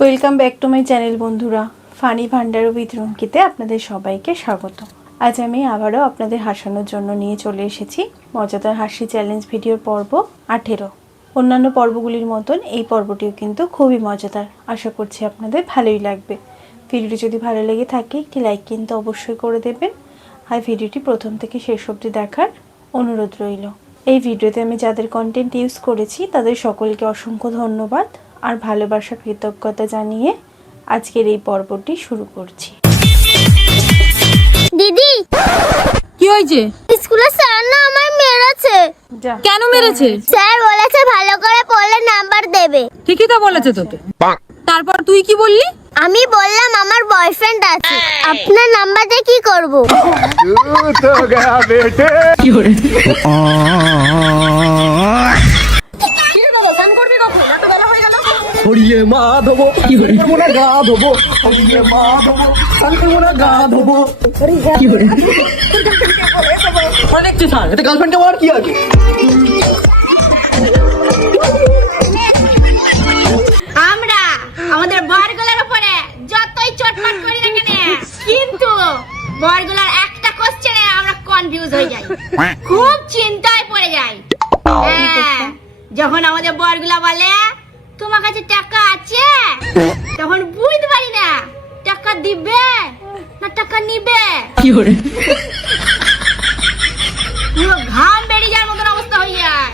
Welcome back to my channel বন্ধুরা। Funny Bhandar with রুমকিতে আপনাদের সবাইকে স্বাগত। আজ আমি আবারও আপনাদের হাসানোর জন্য নিয়ে চলে এসেছি মজাদার হাসি চ্যালেঞ্জ ভিডিওর পর্ব 18। অন্যান্য পর্বগুলির মতন এই পর্বটিও কিন্তু খুবই মজাদার। আশা করছি আপনাদের ভালোই লাগবে। ভিডিওটি যদি ভালো লেগে থাকে একটি লাইক কিন্তু অবশ্যই করে দেবেন, আর ভিডিওটি প্রথম থেকে শেষ অবধি দেখার অনুরোধ রইল। এই ভিডিওতে আমি যাদের কন্টেন্ট ইউজ করেছি তাদের সকলকে অসংখ্য ধন্যবাদ আর ভালোবাসা কৃতজ্ঞতা জানিয়ে আজকের এই পর্বটি শুরু করছি। দিদি, কি হয়েছে? স্কুলে স্যার না আমায় মেরেছে। কেন মেরেছে? স্যার বলেছে ভালো করে পড়লে নাম্বার দেবে। ঠিকই তো বলেছে তোকে। তারপর তুই কি বললি? আমি বললাম আমার বয়ফ্রেন্ড আছে, আপনার নাম্বার দিয়ে কি করব? কি করে? হরিয়ে মাধব মোনা গা ধোবো, হরিয়ে মাধব মোনা গা ধোবো। দেখছি স্যার, এটা গার্লফ্রেন্ডকে মার কি আছে? আমরা আমাদের বরগুলার উপরে যতই চটপট করি না কেন, কিন্তু বরগুলার একটা কোশ্চেনে আমরা কনফিউজ হয়ে যাই, খুব চিন্তায় পড়ে যাই। হ্যাঁ, যখন আমাদের বরগুলা বলে তোমার কাছে টাকা আছে, তখন বুঝতে পারি না টাকা দিবে না টাকা নিবে। কি করে? পুরো ঘাম বেরিয়ে যাওয়ার মতন অবস্থা হয়ে যায়।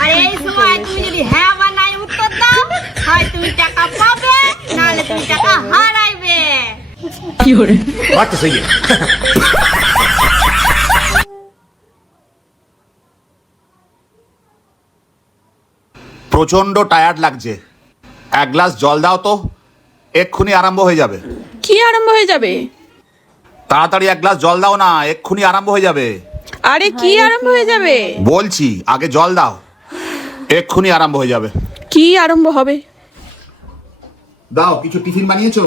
আর এই সময় তুমি যদি হ্যাঁ বা নাই উত্তর দাও, হয় তুমি টাকা পাবে নাহলে তুমি টাকা হারাইবে। কি করে? বাত তো সহি প্রচন্ড টায়ার্ড লাগছে, এক গ্লাস জল দাও তো, এক্ষুনি আরম্ভ হয়ে যাবে। কি আরম্ভ হয়ে যাবে? তাড়াতাড়ি এক গ্লাস জল দাও না, এক্ষুনি আরম্ভ হয়ে যাবে। আরে কি আরম্ভ হয়ে যাবে? বলছি আগে জল দাও, এক্ষুনি আরম্ভ হয়ে যাবে। কি আরম্ভ হবে? দাও, কিছু টিফিন বানিয়েছো?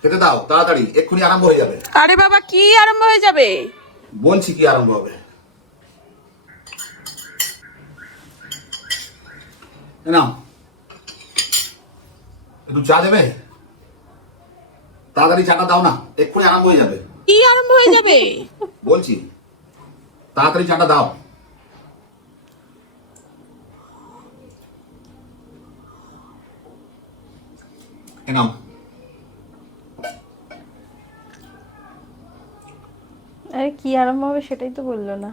খেতে দাও তাড়াতাড়ি, এক্ষুনি আরম্ভ হয়ে যাবে। আরে বাবা, কি আরম্ভ হয়ে যাবে? বলছি কি আরম্ভ হবে। নাও, একটু চা দেবে? তাড়াতাড়ি চাটা দাও না, এক্ষুনি আরম্ভ হয়ে যাবে। কি আরম্ভ হয়ে যাবে? বলছি তাড়াতাড়ি চাটা দাও। নাও। আরে কি আরম্ভ হবে সেটাই তো বললো না।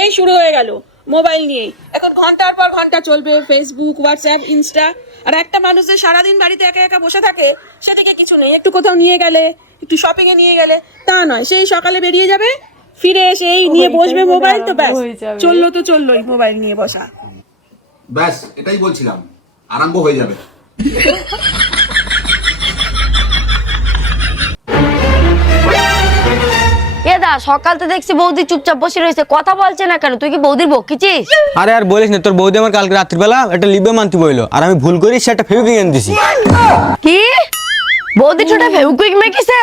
এই শুরু হয়ে গেল মোবাইল নিয়ে। এখন ঘন্টার পর ঘন্টা চলবে ফেসবুক, হোয়াটসঅ্যাপ, ইনস্টা। আর একটা মানুষ যে সারাদিন বাড়িতে একা একা বসে থাকে সেদিকে কিছু নেই। একটু কোথাও নিয়ে গেলে, একটু শপিং এ নিয়ে গেলে, তা নয়। সেই সকালে বেরিয়ে যাবে, ফিরে এসে এই নিয়ে বসবে মোবাইল, তো ব্যাস চললো তো চললোই মোবাইল নিয়ে বসা। ব্যাস এটাই বলছিলাম, আরম্ভ হয়ে যাবে। দা সকাল তো দেখছি বৌদি চুপচাপ বসে রয়েছে, কথা বলছে না কেন? তুই কি বৌদির বকিছিস? আরে আর বলিস না, তোর বৌদি আমার কালকে রাত্রিবেলা একটা লিবে মানতে বললো, আর আমি ভুল করি সেটা ফেভিকুইক এনে দিছি। কি? বৌদি ছোটা ফেভিকুইক মেখেছে?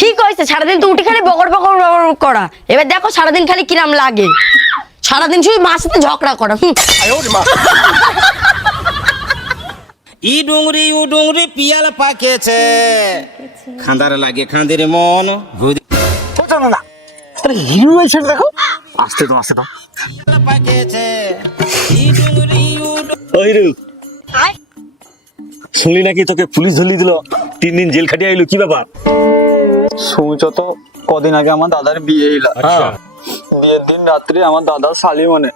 ঠিক হয়েছে, সারাদিন তো উঠে খালি বকর বকর বকর করা। এবার দেখো সারাদিন খালি কিরাম লাগে, সারাদিন শুধু মার সাথে ঝগড়া করা। ই ডুংরি পিয়াল পাকেছে, খান্দার লাগে খান্দের মন। না তাহলে হিরো এসে দেখো, আসতে তো আসতে তো পাকেছে ই ডুংরি ওই রে, শুনলি নাকি তোকে পুলিশ ধরিয়ে দিল, 3 দিন জেল খাটিয়ে আইলো, কি ব্যাপার? শুনছো তো, কদিন আগে আমার দাদার বিয়ে হইল। বিয়ের দিন রাত্রে আমার দাদার শালি মানে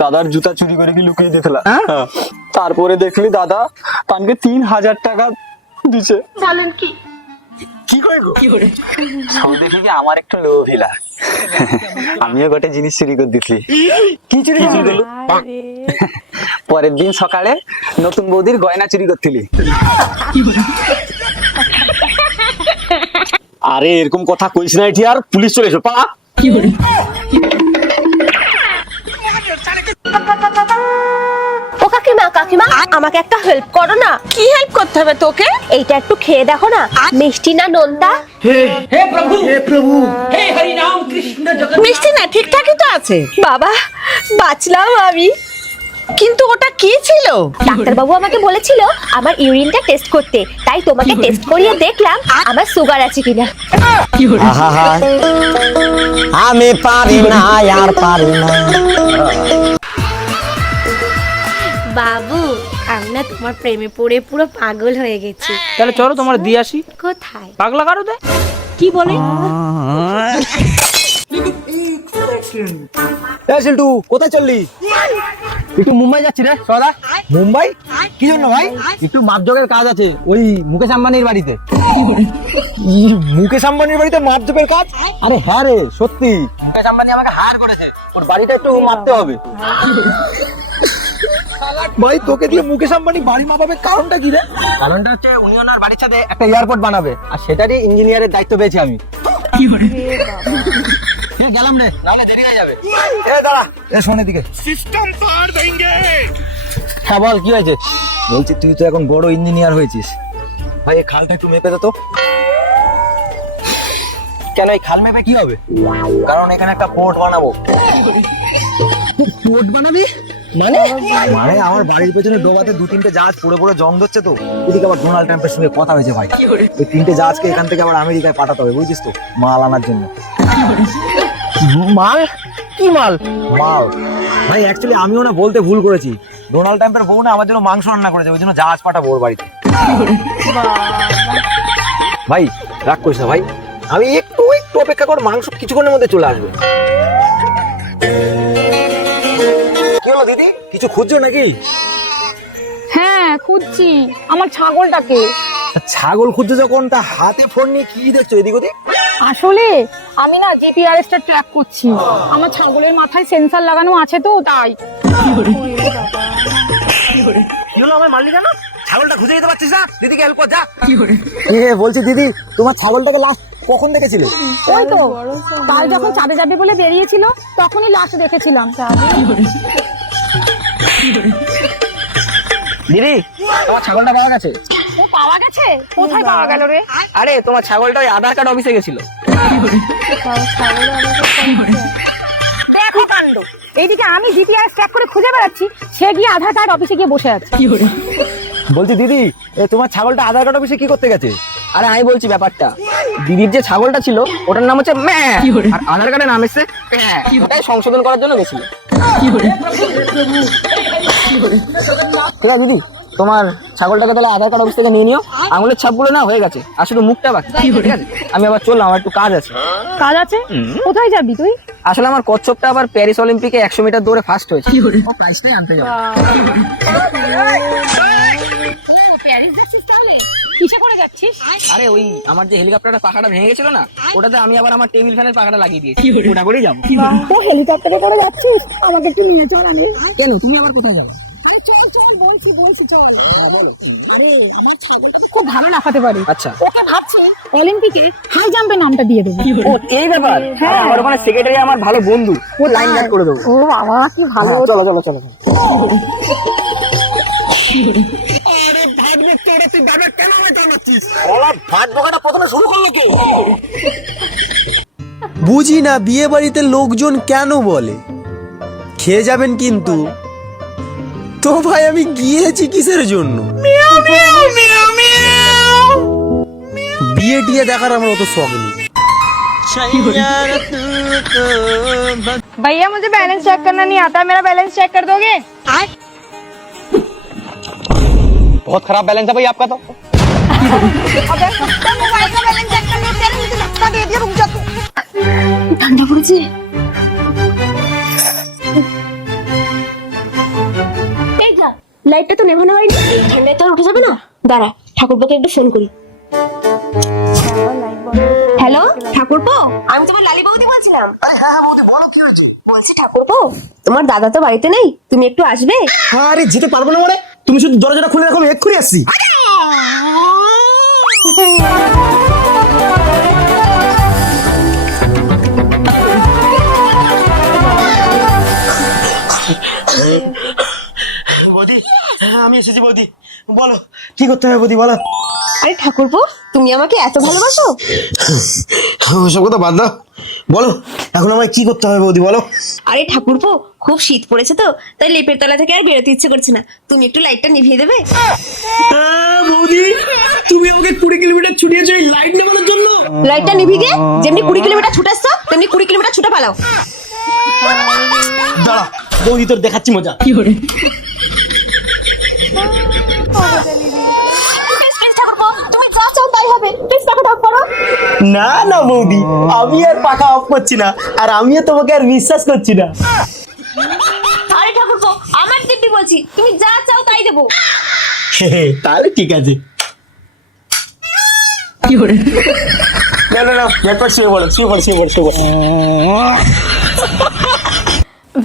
দাদার জুতা চুরি করে কি লুকিয়ে দিয়েছিল। তারপরে দেখলি দাদা তানকে 3000 টাকা দিছে। বলেন কি? কি করে গো? সব দেখি কি আমার একটু লোভ হিলা, আমিও গোটে জিনিস চুরি করে দিচ্ছি। কি চুরি করলি? পরের দিন সকালে নতুন বৌদির গয়না চুরি করছিলি। আরে এরকম কথা কইস না, এটি আর পুলিশ চলে এসো, পালা। ও কাকিমা, কাকিমা আমাকে একটা হেল্প করো না। কি হেল্প করতে হবে তোকে? এইটা একটু খেয়ে দেখো না, মিষ্টি না নোনতা? মিষ্টি না, ঠিকঠাকই তো আছে। বাবা বাঁচলাম আমি। কিন্তু ওটা কি ছিল? ডাক্তারবাবু আমাকে বলেছিল আমার ইউরিনটা টেস্ট করতে, তাই তোমাকে টেস্ট করিয়ে দেখলাম আমার সুগার আছে কিনা। আমি পারি না আর পারি না। বাবু আমি না তোমার প্রেমে পড়ে পুরো পাগল হয়ে গেছি। তাহলে চলো তোমার দিয়ে আসি। কোথায়? পাগলা কারো দে। কি বলে? সিল্টু কোথায় চললি? একটু মুম্বাই যাচ্ছি রে সদা। মুম্বাই কি জন্য ভাই? একটু মাপজোগের কাজ আছে ওই মুকেশ আম্বানির বাড়িতে। মুকেশ আম্বানির বাড়িতে মাপজোগের কাজ? আরে হ্যাঁ রে সত্যি, মুকেশ আম্বানি আমাকে হায়ার করেছে, ওর বাড়িটা একটু মাপতে হবে। ভাই তোকে দিয়ে মুকেশ আম্বানি বাড়ি মাপাবে, কারণটা কি রে? কারণটা হচ্ছে উনি ওনার বাড়ির সাথে একটা এয়ারপোর্ট বানাবে, আর সেটারই ইঞ্জিনিয়ারের দায়িত্ব পেয়েছি আমি। গেলাম রে, নাহলে দেরি হয়ে যাবে। দাঁড়া, শোন এদিকে। হ্যাঁ বল কি হয়েছে? বলছি তুই তো এখন বড় ইঞ্জিনিয়ার হয়েছিস, ভাই এই খালটা একটু মেপে দে তো। কেন এই খাল মেপে কি হবে? কারণ এখানে একটা পোর্ট বানাবো। পোর্ট বানাবি মানে? মানে আমার বাড়ির পেছনে ডোবাতে 2-3টে জাহাজ পড়ে পড়ে জং ধরছে, তো এদিকে আবার ডোনাল্ড ট্রাম্পের সঙ্গে কথা হয়েছে ভাই, ওই 3টে জাহাজকে এখান থেকে আবার আমেরিকায় পাঠাতে হবে, বুঝছিস তো, মাল আনার জন্য। মাল? কি মাল? মাল ভাই অ্যাকচুয়ালি আমিও না বলতে ভুল করেছি, ডোনাল্ড ট্রাম্পের বউ না আমার জন্য মাংস রান্না করেছে, ওই জন্য জাহাজ পাঠাবো ওর বাড়িতে। ভাই রাগ করিস না ভাই, আমি একটু অপেক্ষা কর, মাংস কিছুক্ষণের মধ্যে চলে আসবে। কি হলো দিদি, কিছু খুঁজছো নাকি? হ্যাঁ খুঁজছি আমার ছাগলটাকে। ছাগল খুঁজছো যখন, তা হাতে ফোন নিয়ে কি দেখছো এদিক ওদিক? আসলে আমি না জিপিআরএসটা ট্র্যাক করছি, আমার ছাগলের মাথায় সেন্সর লাগানো আছে তো তাই। কি হলো, আমায় মারলি কেন? ছাগলটা খুঁজে দিতে পারছিস না? দিদিকে হেল্প কর যা। বলছি দিদি তোমার ছাগলটাকে লাস্ট কখন দেখেছিলে? ওই তো কাল যখন চাঁদে যাবে বলে বেরিয়েছিল তখনই লাস্ট দেখেছিলাম। দিদি তোমার ছাগলটা পাওয়া গেছে। ও পাওয়া গেছে? কোথায় পাওয়া গেল রে? আরে তোমার ছাগলটা ওই আধার কার্ড অফিসে গেছিল। দেখো কাণ্ড, এইদিকে আমি জিপিআরএস ট্র্যাক করে খুঁজে বেড়াচ্ছি, সে গিয়ে আধার কার্ড অফিসে গিয়ে বসে আছে। বলছি দিদি তোমার ছাগলটা আধার কার্ড অফিসে কি করতে গেছে? আরে আমি বলছি ব্যাপারটা, দিদির যে ছাগলটা ছিল ওটার নাম হচ্ছে ম্যা, আর আধার কার্ডের নাম এসছে প্যা। ওটাই সংশোধন করার জন্য গেছিল। ঠিক আছে দিদি, তোমার ছাগলটাকে তাহলে আধার কার্ড অফিস থেকে নিয়ে নিও, আঙুলের ছাপগুলো না হয়ে গেছে, আর শুধু মুখটা বাকি। ঠিক আছে আমি আবার চললাম, আমার একটু কাজ আছে। কাজ আছে? কোথায় যাবি তুই? আসলে আমার কচ্ছপটা আবার প্যারিস অলিম্পিকে 100 মিটার দৌড়ে ফার্স্ট হয়েছে, ও প্রাইজটাই আনতে যাবো। প্যারিস যাচ্ছিস তাহলে? কিসে করে যাচ্ছিস? আরে ওই আমার যে হেলিকপ্টারের পাখাটা ভেঙে গেছিল না, ওটাতে আমি আবার আমার টেবিল ফ্যানের পাখাটা লাগিয়ে দিয়েছি, ওটা করেই যাবো। তো হেলিকপ্টারে করে যাচ্ছিস, আমাকে একটু নিয়ে চল। আনে কেন তুমি আবার কোথায় যাবে? চল চল বলছি চল। আরে আমার ছাগলটা তো খুব ভালো লাফাতে পারে, আচ্ছা ওকে ভাবছে অলিম্পিকে হাই জাম্পে নামটা দিয়ে দেবো। ও এই ব্যাপার। হ্যাঁ। আমার ওখানে সেক্রেটারি আমার ভালো বন্ধু, ও লাইন গার্ড করে দেবো। ও বাবা কি ভালো। হ্যাঁ, চলো চলো চলো। আরে ভাত বকতে ওটা তুই বাবা কেন আমায় টানাচ্ছিস? ভাত বকাটা প্রথমে শুরু করলো কি? বুঝি না বিয়ে বাড়িতে লোকজন কেন বলে খেয়ে যাবেন, কিন্তু তো ভাই আমি গিয়েছি কিসের জন্য? বিয়ে টিয়ে দেখার আমার অত শখ নেই। भैया मुझे बैलेंस चेक करना नहीं आता, मेरा बैलेंस चेक कर दोगे? बहुत खराब बैलेंस है भाई आपका तो। मोबाइल का बैलेंस चेक करने के लिए मुझे धक्का दे दिया, रुक जा तू। ठंडा पड़ছে। এই যা, লাইটটা তো নেভানো হয়নি, ঠান্ডায় তো আর উঠে যাবে না। দাঁড়া ঠাকুরপোকে একটু ফোন করি। হ্যালো ঠাকুরপো, আমি তোমার লালি বৌদি বলছিলাম। বলছি ঠাকুরপো, তোমার দাদা তো বাড়িতে নেই, তুমি একটু আসবে? আরে যেতে পারবো না মানে? তুমি শুধু দরজাটা খুলে রাখো, আমি এক্ষুনি আসছি। বৌদি হ্যাঁ আমি এসেছি বৌদি, বলো কি করতে হবে বৌদি বলো। আরে ঠাকুরপো, তুমি আমাকে এত ভালোবাসো? ওসব কথা বাদ দাও, বলো এখন আমায় কি করতে হবে বৌদি বলো। আরে ঠাকুরপো, খুব শীত পড়েছে তো, তাই লেপের তলা থেকে আর বেরোতে ইচ্ছে করছে না। তুমি একটু লাইটটা নিভিয়ে দেবে? বৌদি তুমি আমাকে 20 কিলোমিটার ছুটিয়েছো এই লাইট নেবার জন্য? লাইটটা নিভিয়ে দিয়ে যেমনি 20 কিলোমিটার ছুটাচ্ছ তেমনি 20 কিলোমিটার ছুটে পালাও। দাঁড়া বৌদি তোর দেখাচ্ছি মজা। ঠাকুরপো, তুমি যা চাও তাই হবে, প্লিজ পাখাটা অফ করো। না না বৌদি, আমি আর পাখা অফ করছি না, আর আমিও তোমাকে আর বিশ্বাস করছি না। আরে ঠাকুরপো, আমার দিব্যি বলছি, তুমি যা চাও তাই দেবো। তাহলে ঠিক আছে। না না না, ব্যাপার শুয়ে পড়ো শুয়ে পড়ো শুয়ে পড়ো শুয়ে পড়ো।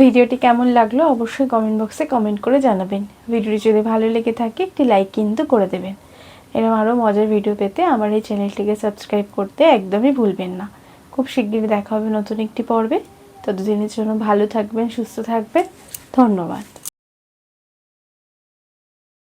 ভিডিওটি কেমন লাগলো অবশ্যই কমেন্ট বক্সে কমেন্ট করে জানাবেন। ভিডিওটি যদি ভালো লেগে থাকে একটি লাইক কিন্তু করে দেবেন। এরকম আরও মজার ভিডিও পেতে আমার এই চ্যানেলটিকে সাবস্ক্রাইব করতে একদমই ভুলবেন না। খুব শিগগিরই দেখা হবে নতুন একটি পর্বে। ততদিনের জন্য ভালো থাকবেন, সুস্থ থাকবেন। ধন্যবাদ।